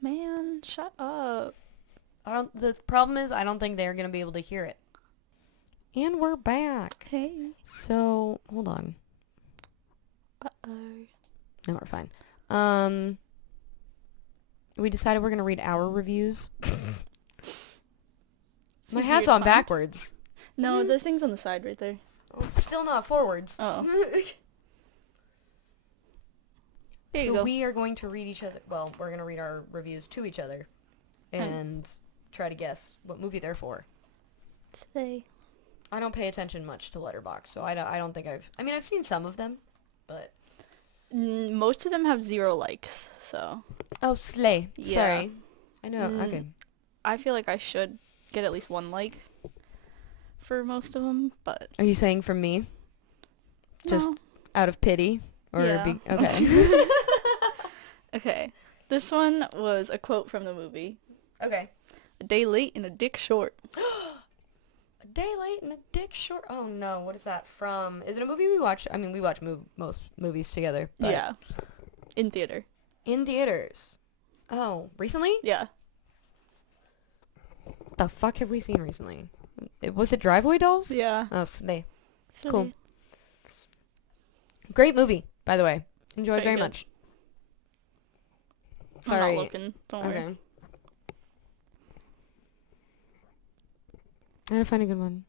Man, shut up. The problem is I don't think they're gonna be able to hear it. And we're back. Hey. So, hold on. Uh-oh. No, we're fine. We decided we're gonna read our reviews. My easier hat's to on find. backwards. No, the thing's on the side right there. Oh, it's still not forwards. Oh. There you So go. we are going to read each other. Well, we're gonna read our reviews to each other, and try to guess what movie they're for. Today. I don't pay attention much to Letterboxd, so I don't think I've seen some of them, but Most of them have 0 likes, so. oh, slay. Yeah. Sorry. I know. Okay. I feel like I should get at least 1 like for most of them, but. Are you saying from me? Just No. out of pity, or Yeah. okay? Okay. This one was a quote from the movie. Okay. A day late and a dick short. A day late and a dick short. Oh no, what is that from? Is it a movie we watch? I mean, we watch most movies together. But Yeah. In theater. in theaters. Oh, recently? Yeah. What the fuck have we seen recently? Was it Driveway Dolls? Yeah. Oh, slay. Silly. Cool. Great movie, by the way. Enjoyed Very very good. much. I'm Sorry. not looking. Don't worry. Okay. I gotta find a good one.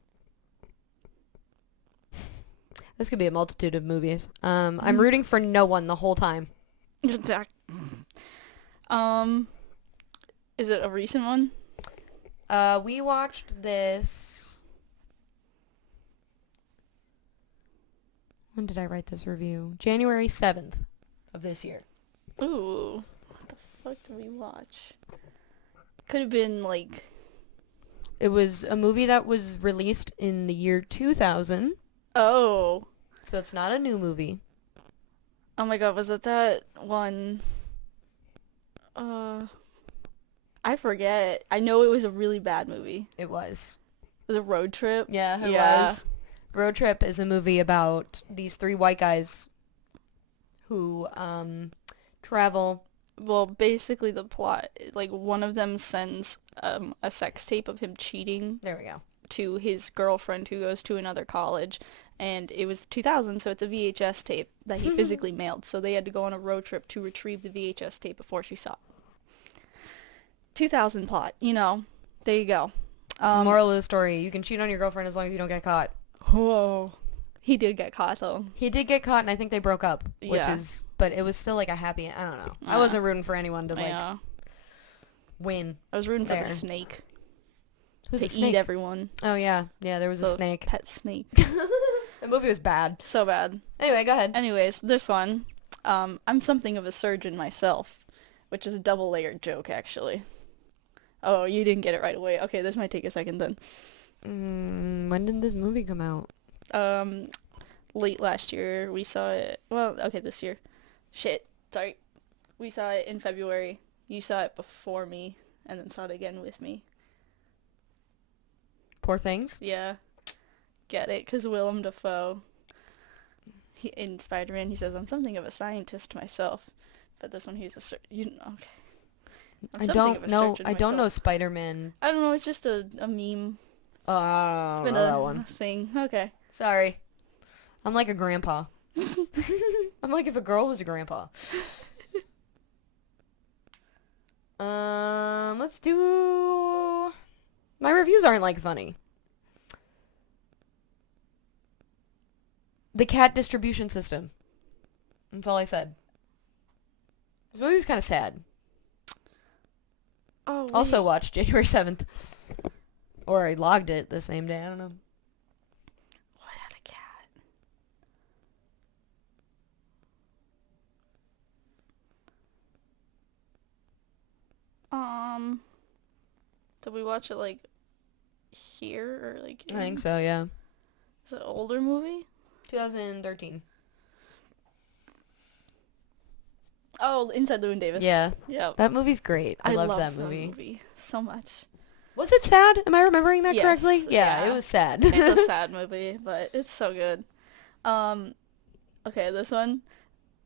This could be a multitude of movies. I'm rooting for no one the whole time. Exact. Is it a recent one? We watched this. When did I write this review? January 7th of this year. Ooh. What the fuck did we watch? Could have been like. It was a movie that was released in the year 2000. Oh. So it's not a new movie. Oh my god, was it that one? I forget. I know it was a really bad movie. It was. It was a road trip. Yeah, it Yeah. was. Road Trip is a movie about these 3 white guys who travel. Well, basically the plot, like one of them sends a sex tape of him cheating There we go. to his girlfriend who goes to another college, and it was 2000, so it's a VHS tape that he physically mailed, so they had to go on a road trip to retrieve the VHS tape before she saw it. 2000 plot, you know. There you go. Moral of the story, you can cheat on your girlfriend as long as you don't get caught. Whoa. He did get caught, though. He did get caught, and I think they broke up, which Yeah. is, but it was still like a happy, I don't know. I Yeah. wasn't rooting for anyone to like Yeah. win. I was rooting for There. the snake Who's to the snake? eat everyone. Oh yeah, there was a The snake. Pet snake. The movie was bad. So bad. Anyway, go ahead. Anyways, this one, I'm something of a surgeon myself, which is a double-layered joke, actually. Oh, you didn't get it right away. Okay, this might take a second then. When did this movie come out? Late last year. We saw it. Well, okay, this year. Shit. Sorry. We saw it in February. You saw it before me, and then saw it again with me. Poor Things? Yeah. Get it? Because Willem Dafoe, in Spider-Man, he says, I'm something of a scientist myself. But this one, he's a okay. I don't know Spider-Man. I don't know. It's just a meme. Oh, it's been a thing. Okay. Sorry. I'm like a grandpa. I'm like if a girl was a grandpa. Let's do... My reviews aren't, like, funny. The cat distribution system. That's all I said. This movie's kind of sad. Oh, wait. Also watched January 7th. Or I logged it the same day. I don't know. What had a cat? Did we watch it, like, here or, like... I think so, yeah. Is it an older movie? 2013. Oh, Inside Llewyn Davis. Yeah. Yep. That movie's great. I love that movie. movie So much. Was it sad? Am I remembering that correctly? Yeah, it was sad. It's a sad movie, but it's so good. Okay, this one,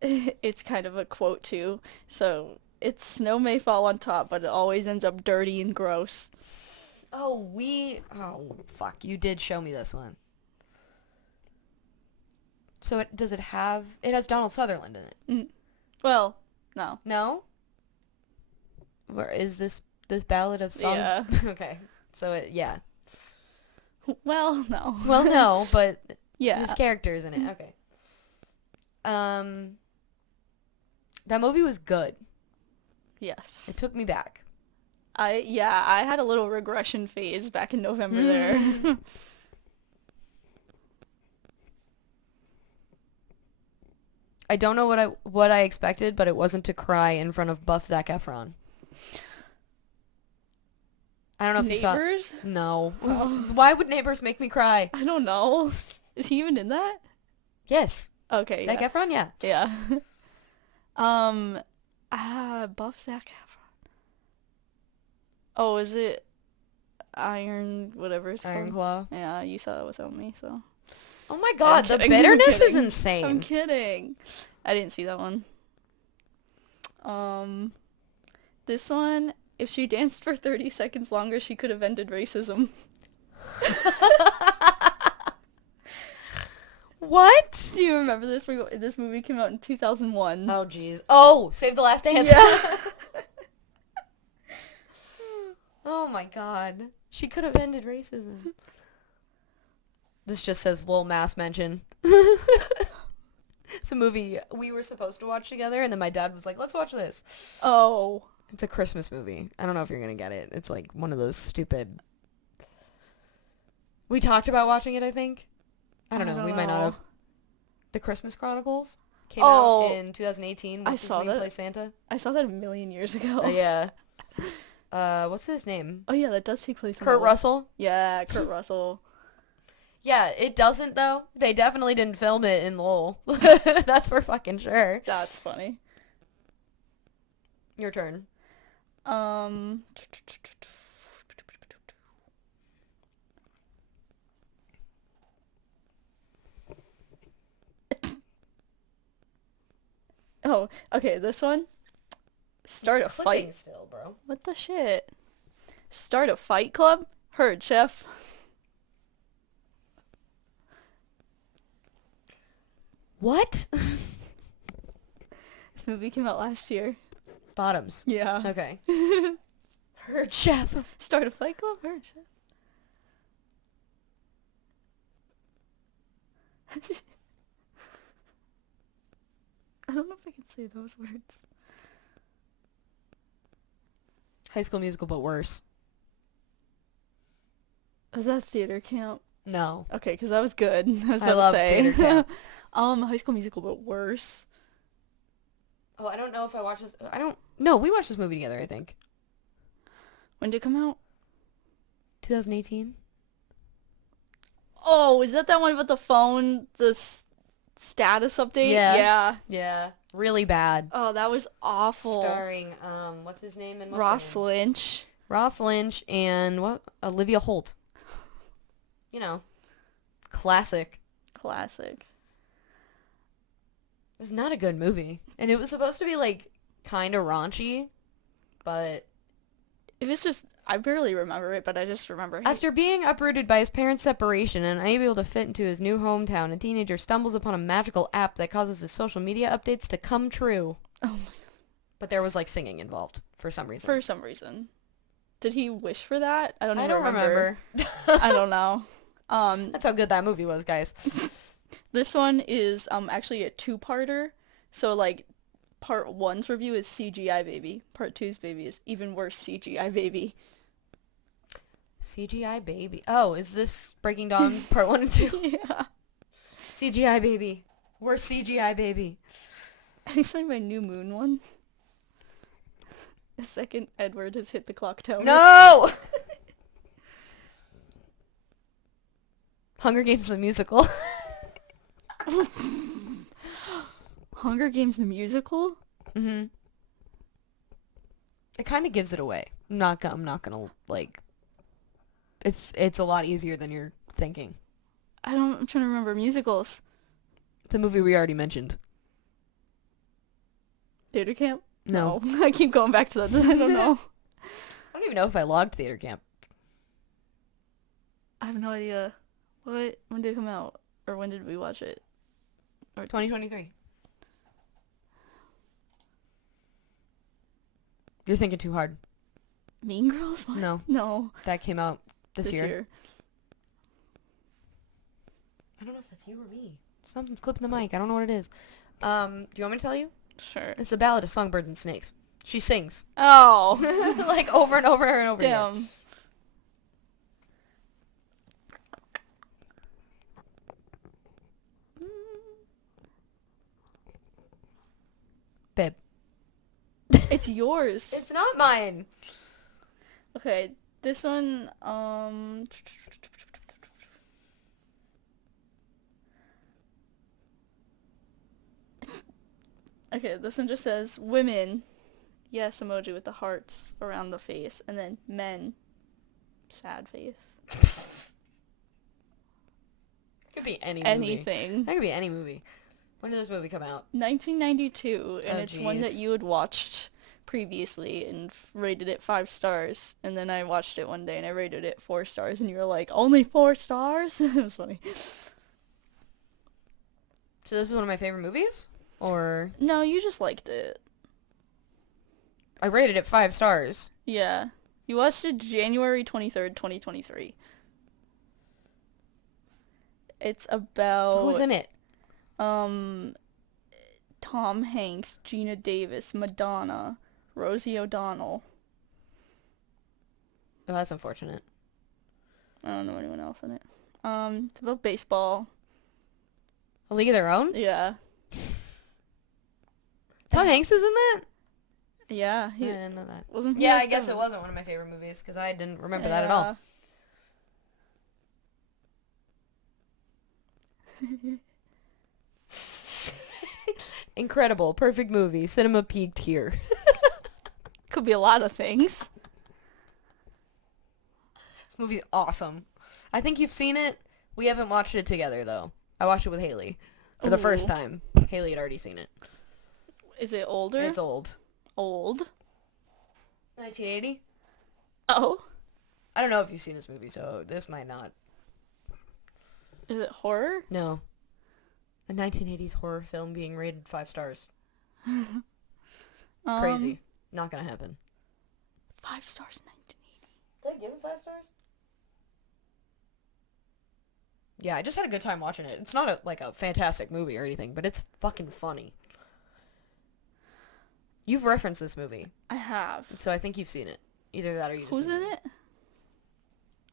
it's kind of a quote too. So, it's snow may fall on top, but it always ends up dirty and gross. Oh, fuck. You did show me this one. So, it has Donald Sutherland in it? Mm. Well, no. No? Where is this Ballad of Song? Yeah. Okay. So, yeah. Well, no. Well, no, but yeah. his character's in it. Okay. That movie was good. Yes. It took me back. I had a little regression phase back in November there. I don't know what I expected, but it wasn't to cry in front of buff Zac Efron. I don't know if Neighbors? you saw... No. Why would Neighbors make me cry? I don't know. Is he even in that? Yes. Okay. Zac Efron, yeah. Yeah. Buff Zac Efron. Oh, is it whatever it's Iron called? Claw. Yeah, you saw it without me, so. Oh my god, the I'm bitterness is kidding. insane. I'm kidding. I didn't see that one. This one, if she danced for 30 seconds longer, she could have ended racism. What? Do you remember this? This movie came out in 2001. Oh, jeez. Oh, Save the Last Dance. Yeah. Oh my god. She could have ended racism. This just says Lil Mass mention. It's a movie we were supposed to watch together, and then my dad was like, let's watch this. Oh. It's a Christmas movie. I don't know if you're going to get it. It's like one of those stupid... We talked about watching it, I think. I don't know. We might not have. The Christmas Chronicles came out in 2018. I saw that. Play Santa. I saw that a million years ago. Oh, yeah. What's his name? Oh, yeah, that does take place in Kurt Russell? Yeah, Kurt Russell. Yeah, it doesn't, though. They definitely didn't film it in Lowell. That's for fucking sure. That's funny. Your turn. Oh, okay, this one. Start a fight. Still, bro. What the shit? Start a fight club? Heard, chef. What? This movie came out last year. Bottoms. Yeah. Okay. Heard, chef. Start a fight club? Heard, chef. I don't know if I can say those words. High School Musical, but worse. Is that theater camp? No. Okay, because that was good. I love theater camp. High School Musical, but worse. Oh, I don't know if I watched this. No, we watched this movie together, I think. When did it come out? 2018. Oh, is that one with the phone, the status update? Yeah. Yeah. Really bad. Oh, that was awful. Starring, what's his name? And Ross Lynch. Ross Lynch and Olivia Holt. You know, classic. Classic. It was not a good movie. And it was supposed to be, like, kind of raunchy, but... It was just... I barely remember it, but I just remember... After being uprooted by his parents' separation and unable to fit into his new hometown, a teenager stumbles upon a magical app that causes his social media updates to come true. Oh my god. But there was, like, singing involved, for some reason. For some reason. Did he wish for that? I don't remember. I don't know. That's how good that movie was, guys. This one is actually a two-parter. So, like, part 1's review is CGI Baby. Part 2's baby is even worse CGI Baby. CGI Baby. Oh, is this Breaking Dawn part 1 and 2? Yeah. CGI Baby. Worse CGI Baby. Actually, my New Moon one. The second Edward has hit the clock tower. No! Hunger Games the musical. Hunger Games the musical? Mm-hmm. It kind of gives it away. I'm not gonna, like... It's a lot easier than you're thinking. I'm trying to remember musicals. It's a movie we already mentioned. Theater Camp? No. I keep going back to that. I don't know. I don't even know if I logged Theater Camp. I have no idea. When did it come out? Or when did we watch it? Or 2023. You're thinking too hard. Mean Girls? What? No. No. That came out this year. I don't know if that's you or me. Something's clipping the mic. I don't know what it is. Do you want me to tell you? Sure. It's a ballad of songbirds and snakes. She sings. Oh. Like over and over and over Damn. again. Babe. It's yours. It's not mine. Okay, this one, okay, this one just says, women, yes, emoji with the hearts around the face, and then men, sad face. Could be any movie. Anything. That could be any movie. When did this movie come out? 1992, and it's one that geez. you had watched previously and rated it 5 stars, and then I watched it one day and I rated it 4 stars, and you were like, only 4 stars? It was funny. So this is one of my favorite movies? Or... No, you just liked it. I rated it 5 stars. Yeah. You watched it January 23rd, 2023. It's about... Who's in it? Tom Hanks, Gina Davis, Madonna, Rosie O'Donnell. Oh, that's unfortunate. I don't know anyone else in it. It's about baseball. A League of Their Own? Yeah. Tom Hanks is in that? Yeah. I didn't know that. Wasn't he Yeah, like I guess the- it wasn't one of my favorite movies because I didn't remember that at all. Incredible. Perfect movie. Cinema peaked here. Could be a lot of things. This movie's awesome. I think you've seen it. We haven't watched it together, though. I watched it with Hailey for the first Ooh. time. Hailey had already seen it. Is it older? It's old. Old. 1980? Oh. I don't know if you've seen this movie, so this might not. Is it horror? No. A 1980s horror film being rated 5 stars. Crazy. Not gonna happen. 5 stars in 1980. Did I give it 5 stars? Yeah, I just had a good time watching it. It's not a fantastic movie or anything, but it's fucking funny. You've referenced this movie, I have. so I think you've seen it. Either that or you just Who's in didn't. it?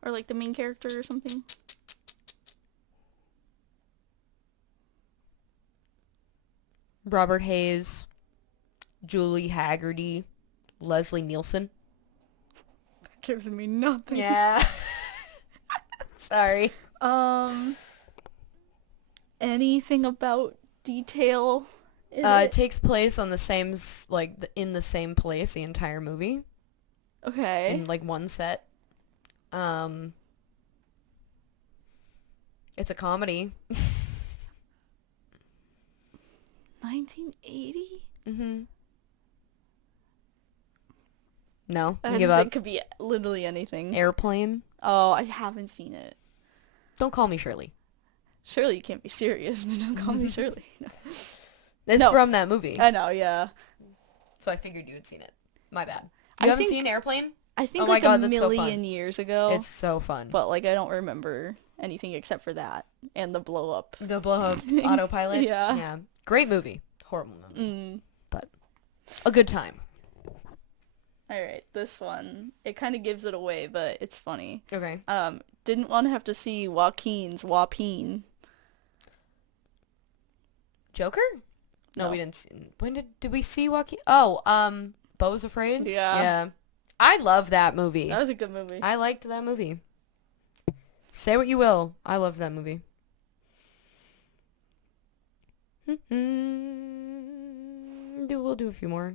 Or like the main character or something? Robert Hayes, Julie Haggerty, Leslie Nielsen. gives me nothing. Yeah. Sorry. Anything about detail? It takes place on the same, in the same place the entire movie. Okay. In, like, one set. It's a comedy. 1980? Mm-hmm. No, I give up. It could be literally anything. Airplane. Oh, I haven't seen it. Don't call me Shirley. Surely you can't be serious, but don't call me Shirley. It's from that movie. I know, yeah. So I figured you had seen it. My bad. You haven't seen Airplane? I think oh like my God, a that's so million fun. years ago. It's so fun. But like I don't remember anything except for that and the blow up. The blow up autopilot? Yeah. Yeah. Great movie. Horrible movie. Mm. But a good time. Alright, this one. It kind of gives it away, but it's funny. Okay. Didn't want to have to see Joaquin. Joker? No, No. we didn't see. When did we see Joaquin? Oh, Beau's Afraid? Yeah. Yeah. I love that movie. That was a good movie. I liked that movie. Say what you will. I loved that movie. We'll do a few more.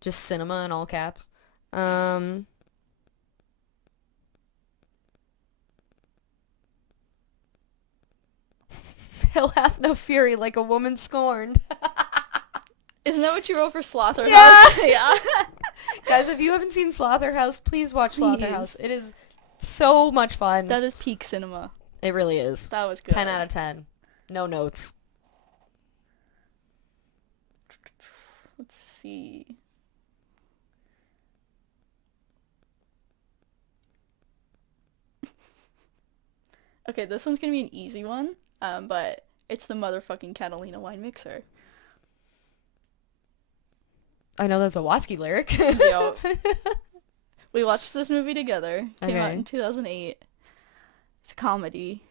Just cinema in all caps. Hell hath no fury like a woman scorned. Isn't that what you wrote for Slaughterhouse? Yeah. Yeah. Guys, if you haven't seen Slaughterhouse, please watch Please. Slaughterhouse. It is so much fun. That is peak cinema. It really is. That was good. 10 out of 10. No notes. Let's see. Okay, this one's gonna be an easy one, but it's the motherfucking Catalina wine mixer. I know that's a Watsky lyric. Yo. We watched this movie together. Came out Okay. in 2008. It's a comedy,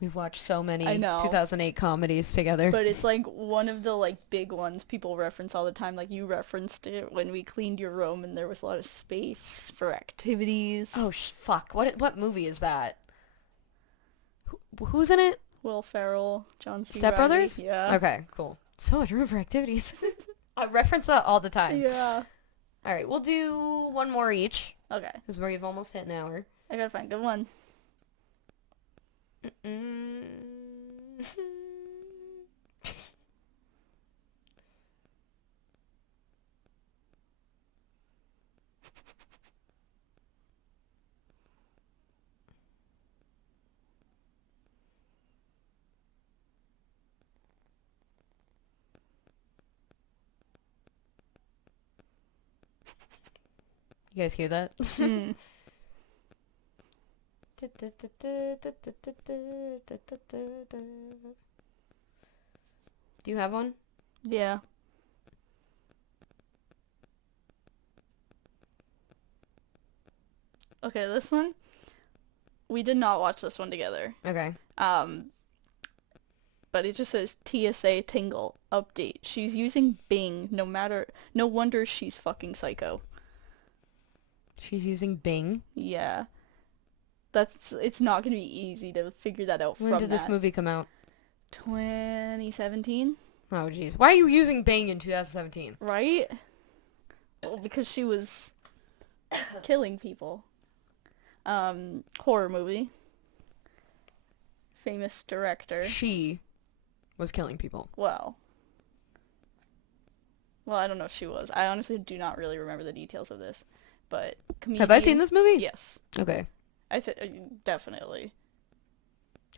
We've watched so many I know. 2008 comedies together. but it's like one of the like big ones people reference all the time. Like you referenced it when we cleaned your room and there was a lot of space for activities. Oh, fuck. What movie is that? Who's in it? Will Ferrell, John C. Step Reilly. Brothers? Yeah. Okay, cool. So much room for activities. I reference that all the time. Yeah. All right, we'll do one more each. Okay. Because we've almost hit an hour. I gotta find a good one. You guys hear that? Mm. Do you have one? Yeah. Okay, this one. We did not watch this one together. Okay. But it just says TSA Tingle update. She's using Bing. No wonder she's fucking psycho. She's using Bing. Yeah. It's not gonna be easy to figure that out When from did this movie come out? 2017, Oh, jeez. Why are you using Bing in 2017? right? Well, because she was killing people. Horror movie. Famous director. She was killing people. Well, I don't know if she was. I honestly do not really remember the details of this. But comedian. Have I seen this movie? Yes. Okay. I think definitely.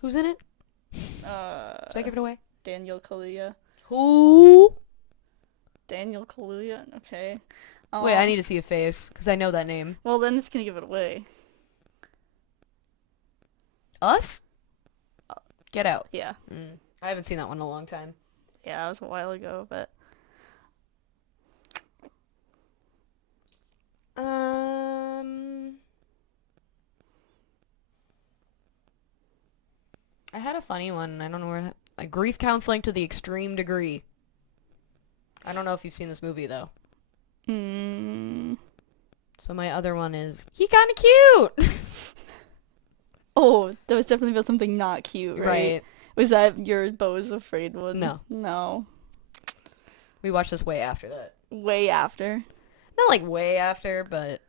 Who's in it? Should I give it away? Daniel Kaluuya. Who? Daniel Kaluuya. Okay. Wait, I need to see a face, because I know that name. Well, then it's gonna give it away. Us? Get Out. Yeah. I haven't seen that one in a long time. Yeah, it was a while ago, but I had a funny one. I don't know where Like, grief counseling to the extreme degree. I don't know if you've seen this movie, though. So my other one is, he kind of cute! Oh, that was definitely about something not cute, right? Was that your Beau is Afraid one? No. No. We watched this way after that. Way after? Not like way after, but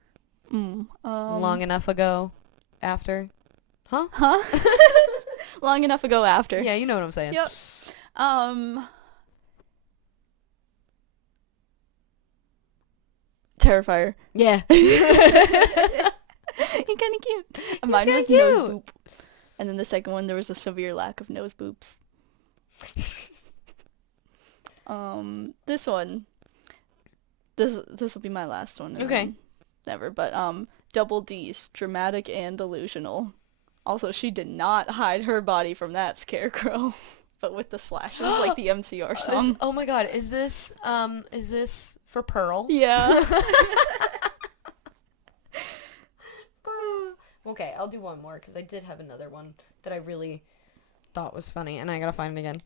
long enough ago after. Huh? Huh? Long enough ago after. Yeah, you know what I'm saying. Yep. Terrifier. Yeah. He's kind of cute. Mine was nose boop. And then the second one, there was a severe lack of nose boops. This one. This will be my last one. Okay. Never, but double D's, dramatic and delusional. Also, she did not hide her body from that scarecrow, but with the slashes like the MCR song. Oh my god, is this for Pearl? Yeah. Okay, I'll do one more because I did have another one that I really thought was funny, and I gotta find it again.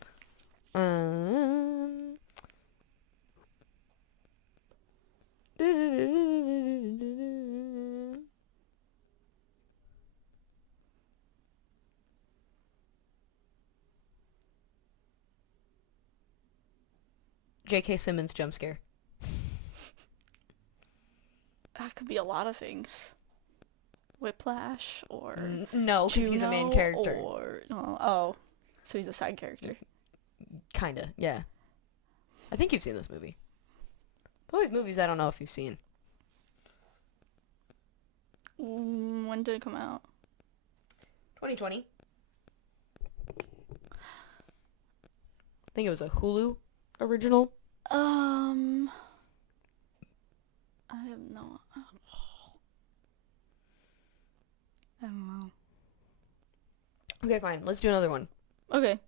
J.K. Simmons jump scare. That could be a lot of things. Whiplash or no, because he's a main character. So he's a side character. Kinda, yeah. I think you've seen this movie. It's always movies I don't know if you've seen. When did it come out? 2020. I think it was a Hulu original. I have no. I don't know. Okay, fine. Let's do another one. Okay.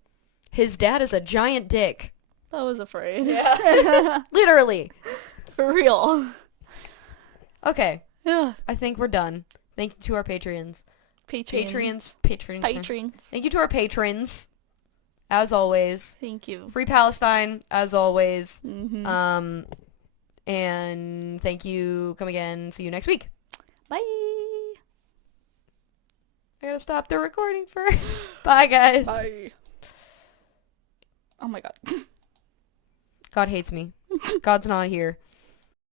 His dad is a giant dick. I was afraid. Yeah. Literally. For real. Okay. Yeah. I think we're done. Thank you to our Patreons. Patrons. Thank you to our patrons. As always. Thank you. Free Palestine, as always. Mm-hmm. And thank you. Come again. See you next week. Bye. I gotta stop the recording first. Bye, guys. Bye. Oh my god. God hates me. God's not here.